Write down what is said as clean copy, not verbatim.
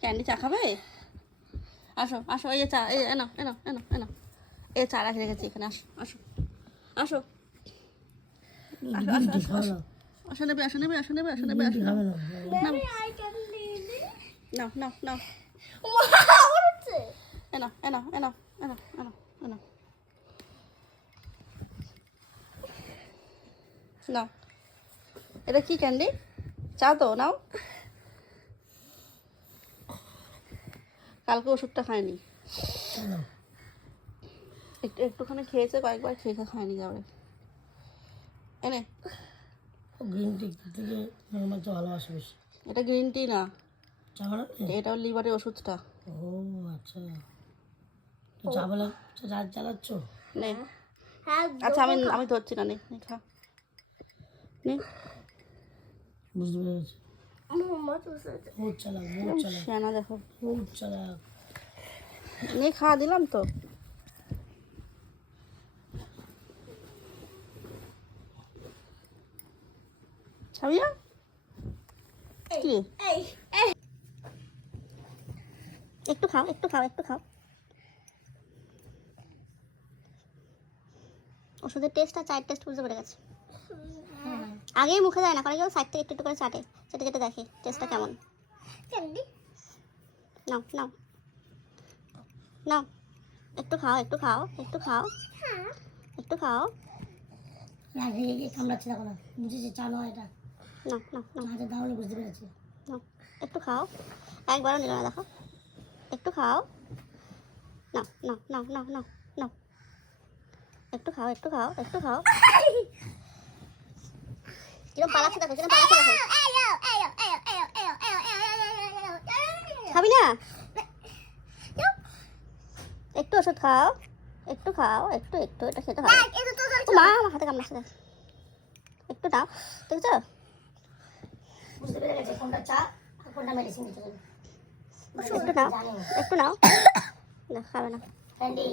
Candy চা খাবে? আসো আসো, এই চা, এই এনো এনো এনো এনো, এই চা রাখে রেখেছি এখানে, আসো আসো আসো আসো আসো আসো আসো, আসো নেবে, আসো নেবে, আসো নেবে, আসো নেবে, আসো নাও নাও নাও নাও, এনো এনো এনো এনো এনো এনো নাও। এটা কি ক্যান্ডি? চা তো নাও। কালকে ওষুধটা খায়নি, একটুখানি খেয়েছে, কয়েকবার খেয়েছে, খায়নি যাবে। এনে গ্রিন টি থেকে নর্মাল চা ভালোবাসে বেশি। এটা গ্রিন টি না, চা ভালো? এটাও লিভারের ওষুধটা। ও আচ্ছা, তো চা বলে রাত চালাচ্ছ? নে, আচ্ছা আমি আমি ধরছি না, নে নে খা, নে। বুঝতে পেরেছি। বহুত চালাক, বহুত চালাক, শ্যানা দেখো, বহুত চালাক। নে খা, দিলাম তো। ছাবিয়া কি? একটু খাও, একটু খাও, একটু খাও। ওষুধের টেস্ট আর চায়ের টেস্ট বুঝতে পেরে গেছে। আগেই মুখে যায় না, কারণ কেউ সাইড থেকে একটু একটু করে চাটে, চেটে চেটে দেখে টেস্টটা কেমন। নাও নাও নাও, একটু খাও, একটু খাও, একটু খাও, একটু খাও। কামড়াচ্ছে দেখো না, বুঝেছি চা নয় এটা। নাও নাও নাও হাতে দাও, বুঝতে পেরেছি। নাও, একটু খাও, একবারও নিল না দেখো, একটু খাও, নাও নাও নাও নাও নাও নাও, একটু খাও, একটু খাও, একটু খাও। কিরম পালাচ্ছে দেখো, কিরম পালাচ্ছে দেখো। খাবি না? একটু ওষুধ খাও, একটু খাও, একটু একটু, এটা খেতে হবে। ও মা, আমার হাতে কামড়াচ্ছে দেখ, একটু দাও, দেখছো? বুঝতে পেরে গেছে কোনটা চা আর কোনটা মেডিসিন দিতে হবে। একটু নাও, একটু নাও, না খাবে না। ক্যান্ডি